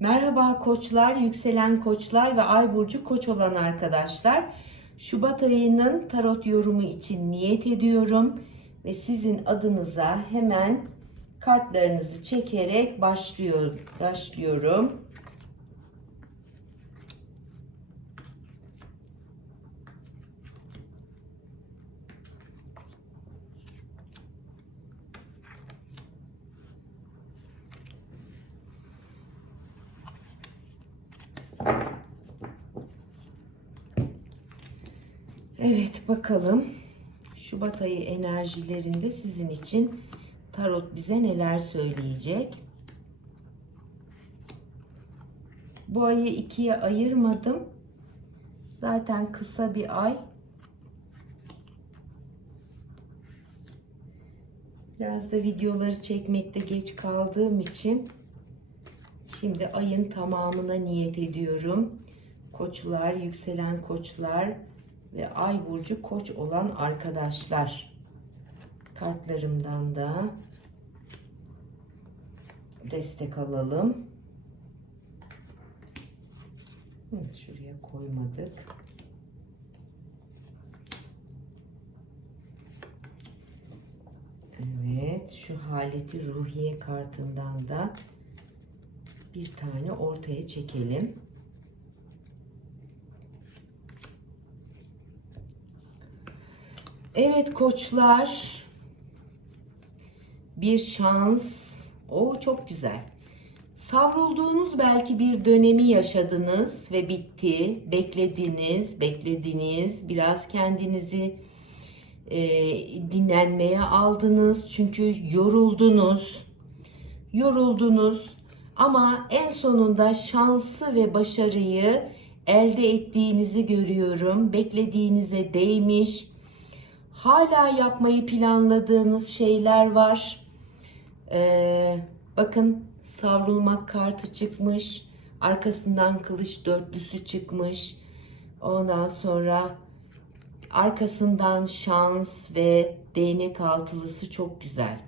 Merhaba koçlar, yükselen koçlar ve ay burcu koç olan arkadaşlar. Şubat ayının tarot yorumu için niyet ediyorum ve sizin adınıza hemen kartlarınızı çekerek başlıyor, başlıyorum. Evet bakalım Şubat ayı enerjilerinde sizin için tarot bize neler söyleyecek. Bu ayı ikiye ayırmadım. Zaten kısa bir ay. Biraz da videoları çekmekte geç kaldığım için şimdi ayın tamamına niyet ediyorum. Koçlar, yükselen koçlar ve ay burcu koç olan arkadaşlar. Kartlarımdan da destek alalım. Şuraya koymadık. Evet, şu haleti ruhiye kartından da bir tane ortaya çekelim. Evet koçlar. Bir şans. O çok güzel. Savrulduğunuz belki bir dönemi yaşadınız ve bitti. Beklediniz, beklediniz. Biraz kendinizi e, dinlenmeye aldınız. Çünkü yoruldunuz. Yoruldunuz. Ama en sonunda şansı ve başarıyı elde ettiğinizi görüyorum. Beklediğinize değmiş. Hala yapmayı planladığınız şeyler var. Ee, bakın savrulmak kartı çıkmış. Arkasından kılıç dörtlüsü çıkmış. Ondan sonra arkasından şans ve değnek altılısı çok güzel.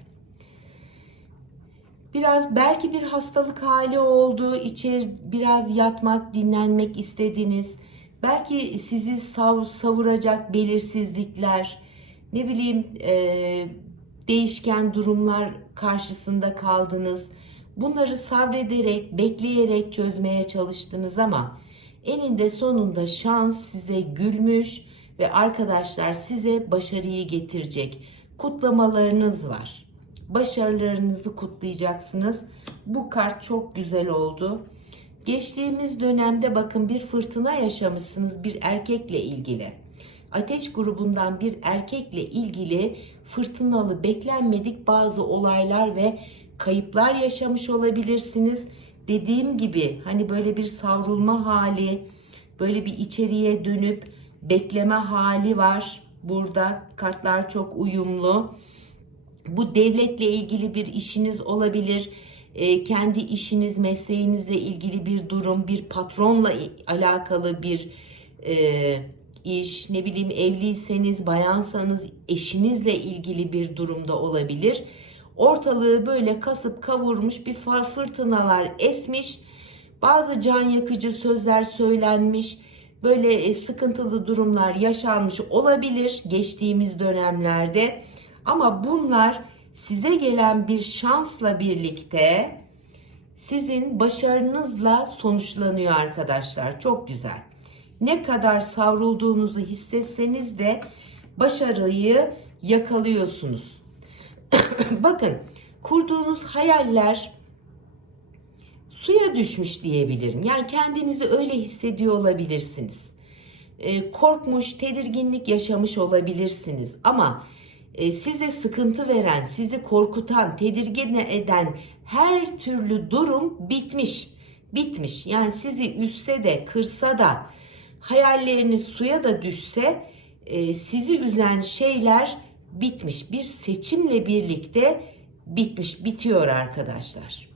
Biraz belki bir hastalık hali oldu. İçeri biraz yatmak, dinlenmek istediniz. Belki sizi sav, savuracak belirsizlikler, ne bileyim e, değişken durumlar karşısında kaldınız. Bunları sabrederek, bekleyerek çözmeye çalıştınız ama eninde sonunda şans size gülmüş ve arkadaşlar size başarıyı getirecek. Kutlamalarınız var. Başarılarınızı kutlayacaksınız. Bu kart çok güzel oldu. Geçtiğimiz dönemde bakın bir fırtına yaşamışsınız bir erkekle ilgili ateş grubundan bir erkekle ilgili fırtınalı beklenmedik bazı olaylar ve kayıplar yaşamış olabilirsiniz. Dediğim gibi hani böyle bir savrulma hali, böyle bir içeriye dönüp bekleme hali var. Burada kartlar çok uyumlu. Bu devletle ilgili bir işiniz olabilir. E, kendi işiniz, mesleğinizle ilgili bir durum, bir patronla alakalı bir e, iş, ne bileyim evliyseniz, bayansanız eşinizle ilgili bir durumda olabilir. Ortalığı böyle kasıp kavurmuş bir fırtınalar esmiş. Bazı can yakıcı sözler söylenmiş. Böyle e, sıkıntılı durumlar yaşanmış olabilir geçtiğimiz dönemlerde. Ama bunlar size gelen bir şansla birlikte sizin başarınızla sonuçlanıyor arkadaşlar. Çok güzel ne kadar savrulduğunuzu hissetseniz de başarıyı yakalıyorsunuz. Bakın kurduğunuz hayaller suya düşmüş diyebilirim. Yani kendinizi öyle hissediyor olabilirsiniz. E, korkmuş, tedirginlik yaşamış olabilirsiniz. Ama e, size sıkıntı veren, sizi korkutan, tedirgin eden her türlü durum bitmiş. Bitmiş. Yani sizi üsse de, kırsa da, hayalleriniz suya da düşse e, sizi üzen şeyler bitmiş. Bir seçimle birlikte bitmiş, bitiyor arkadaşlar.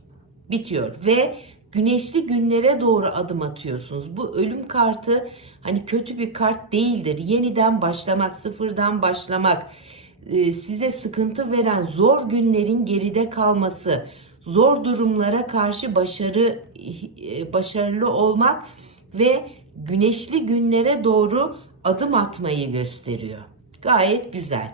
Bitiyor ve güneşli günlere doğru adım atıyorsunuz. Bu ölüm kartı hani kötü bir kart değildir. Yeniden başlamak, sıfırdan başlamak, e, size sıkıntı veren zor günlerin geride kalması, zor durumlara karşı başarı e, başarılı olmak ve güneşli günlere doğru adım atmayı gösteriyor. Gayet güzel.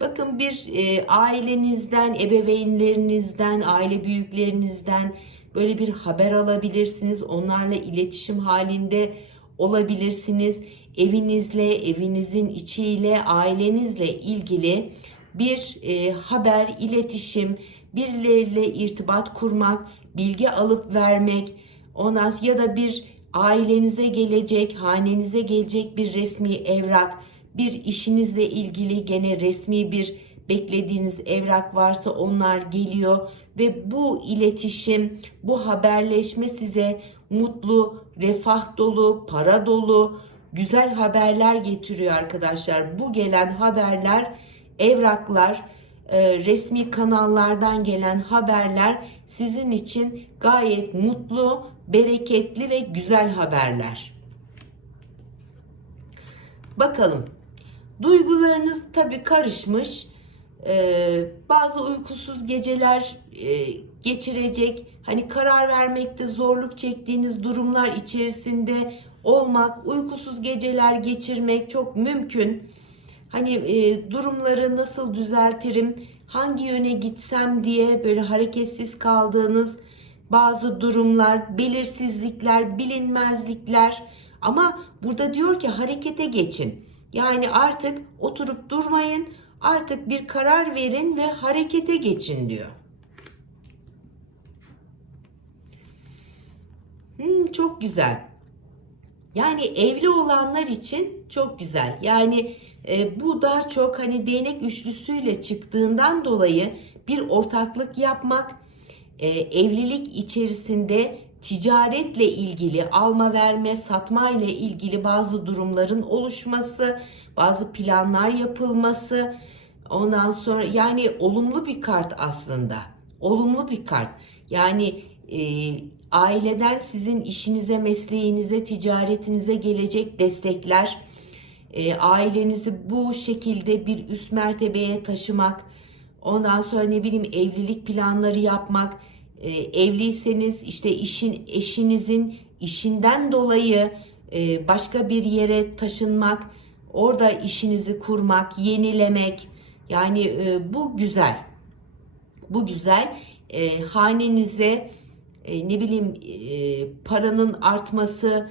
Bakın bir e, ailenizden, ebeveynlerinizden, aile büyüklerinizden böyle bir haber alabilirsiniz. Onlarla iletişim halinde olabilirsiniz. Evinizle, evinizin içiyle, ailenizle ilgili bir e, haber, iletişim, birileriyle irtibat kurmak, bilgi alıp vermek, ondan ya da bir ailenize gelecek, hanenize gelecek bir resmi evrak, bir işinizle ilgili gene resmi bir beklediğiniz evrak varsa onlar geliyor ve bu iletişim, bu haberleşme size mutlu, refah dolu, para dolu, güzel haberler getiriyor arkadaşlar. Bu gelen haberler, evraklar, e, resmi kanallardan gelen haberler sizin için gayet mutlu, bereketli ve güzel haberler. Bakalım. Duygularınız tabii karışmış. Ee, bazı uykusuz geceler e, geçirecek. Hani karar vermekte zorluk çektiğiniz durumlar içerisinde olmak, uykusuz geceler geçirmek çok mümkün. Hani e, durumları nasıl düzeltirim, hangi yöne gitsem diye böyle hareketsiz kaldığınız bazı durumlar, belirsizlikler, bilinmezlikler. Ama burada diyor ki harekete geçin. Yani artık oturup durmayın, artık bir karar verin ve harekete geçin diyor. Hmm, çok güzel. Yani evli olanlar için çok güzel. Yani e, bu daha çok hani değnek üçlüsüyle çıktığından dolayı bir ortaklık yapmak, e, evlilik içerisinde ticaretle ilgili alma verme, satma ile ilgili bazı durumların oluşması, bazı planlar yapılması, ondan sonra yani olumlu bir kart aslında. Olumlu bir kart. Yani e, aileden sizin işinize, mesleğinize, ticaretinize gelecek destekler, e, ailenizi bu şekilde bir üst mertebeye taşımak, ondan sonra ne bileyim evlilik planları yapmak, e, evliyseniz işte işin eşinizin işinden dolayı e, başka bir yere taşınmak, orada işinizi kurmak, yenilemek, yani e, bu güzel. Bu güzel. E, hanenize e, ne bileyim e, paranın artması,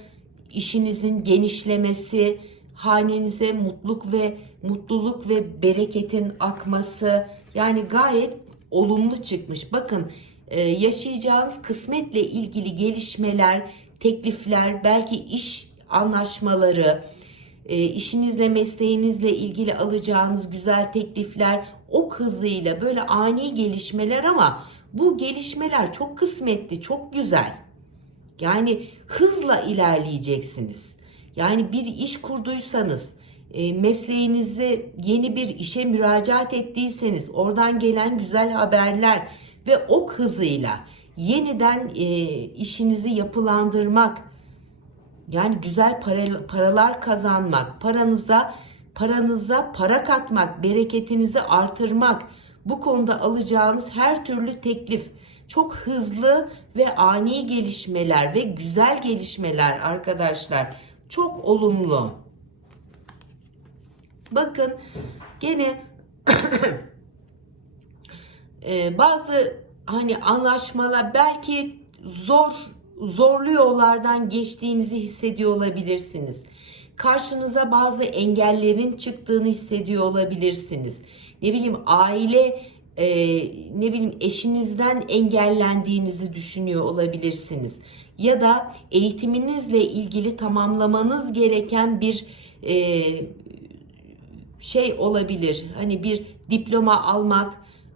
işinizin genişlemesi, hanenize mutluluk ve mutluluk ve bereketin akması yani gayet olumlu çıkmış. Bakın e, yaşayacağınız kısmetle ilgili gelişmeler, teklifler, belki iş anlaşmaları, e, işinizle mesleğinizle ilgili alacağınız güzel teklifler o hızıyla böyle ani gelişmeler ama bu gelişmeler çok kısmetli, çok güzel. Yani hızla ilerleyeceksiniz. Yani bir iş kurduysanız, mesleğinizi yeni bir işe müracaat ettiyseniz oradan gelen güzel haberler ve ok hızıyla yeniden e, işinizi yapılandırmak, yani güzel para, paralar kazanmak, paranıza paranıza para katmak, bereketinizi artırmak, bu konuda alacağınız her türlü teklif çok hızlı ve ani gelişmeler ve güzel gelişmeler arkadaşlar. Çok olumlu. Bakın gene e, bazı hani anlaşmalar belki zor zorlu yollardan geçtiğinizi hissediyor olabilirsiniz. Karşınıza bazı engellerin çıktığını hissediyor olabilirsiniz. Ne bileyim aile e, ne bileyim eşinizden engellendiğinizi düşünüyor olabilirsiniz. Ya da eğitiminizle ilgili tamamlamanız gereken bir e, şey olabilir. Hani bir diploma almak,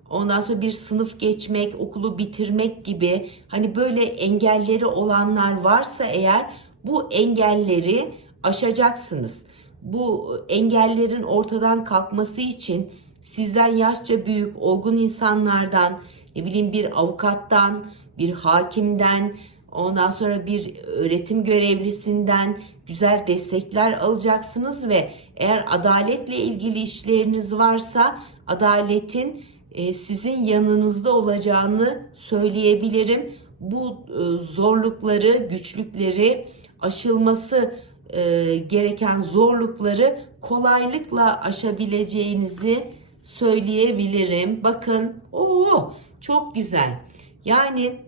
ondan sonra bir sınıf geçmek, okulu bitirmek gibi hani böyle engelleri olanlar varsa eğer bu engelleri aşacaksınız. Bu engellerin ortadan kalkması için sizden yaşça büyük olgun insanlardan, ne bileyim bir avukattan, bir hakimden, ondan sonra bir öğretim görevlisinden güzel destekler alacaksınız ve eğer adaletle ilgili işleriniz varsa adaletin e, sizin yanınızda olacağını söyleyebilirim. Bu e, zorlukları, güçlükleri, aşılması e, gereken zorlukları kolaylıkla aşabileceğinizi söyleyebilirim. Bakın, o çok güzel. Yani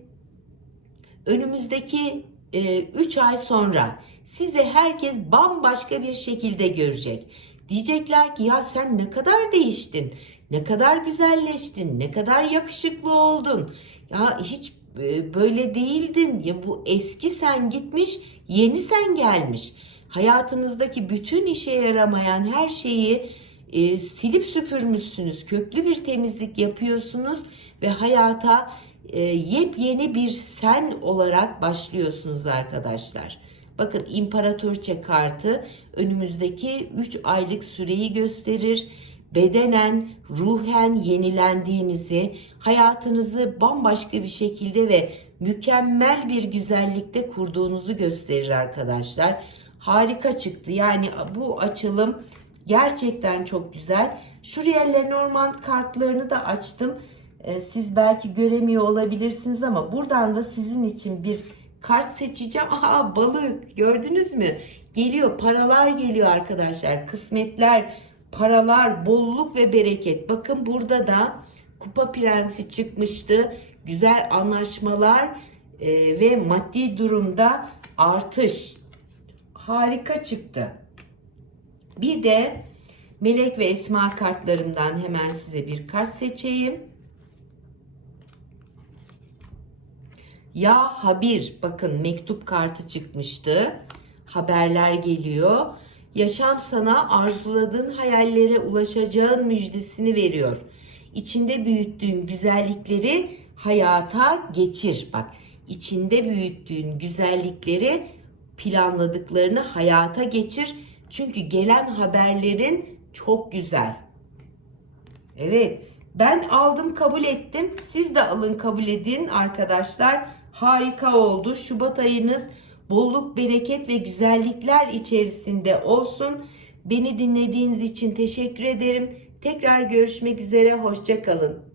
önümüzdeki 3 ay sonra sizi herkes bambaşka bir şekilde görecek. Diyecekler ki ya sen ne kadar değiştin, ne kadar güzelleştin, ne kadar yakışıklı oldun. Ya hiç e, böyle değildin. Ya bu eski sen gitmiş, yeni sen gelmiş. Hayatınızdaki bütün işe yaramayan her şeyi e, silip süpürmüşsünüz. Köklü bir temizlik yapıyorsunuz ve hayata e, yepyeni bir sen olarak başlıyorsunuz arkadaşlar. Bakın imparatorçe kartı önümüzdeki 3 aylık süreyi gösterir. Bedenen, ruhen yenilendiğinizi, hayatınızı bambaşka bir şekilde ve mükemmel bir güzellikte kurduğunuzu gösterir arkadaşlar. Harika çıktı. Yani bu açılım gerçekten çok güzel. Şuraya Lenormand kartlarını da açtım. Ee, Siz belki göremiyor olabilirsiniz ama buradan da sizin için bir kart seçeceğim. Aha balık gördünüz mü? Geliyor paralar geliyor arkadaşlar. Kısmetler, paralar, bolluk ve bereket. Bakın burada da kupa prensi çıkmıştı. Güzel anlaşmalar e, ve maddi durumda artış. Harika çıktı. Bir de melek ve esma kartlarımdan hemen size bir kart seçeyim. Ya Habir bakın mektup kartı çıkmıştı. Haberler geliyor. Yaşam sana arzuladığın hayallere ulaşacağın müjdesini veriyor. İçinde büyüttüğün güzellikleri hayata geçir. Bak içinde büyüttüğün güzellikleri planladıklarını hayata geçir. Çünkü gelen haberlerin çok güzel. Evet, ben aldım kabul ettim. Siz de alın kabul edin arkadaşlar. Harika oldu. Şubat ayınız bolluk, bereket ve güzellikler içerisinde olsun. Beni dinlediğiniz için teşekkür ederim. Tekrar görüşmek üzere. Hoşçakalın.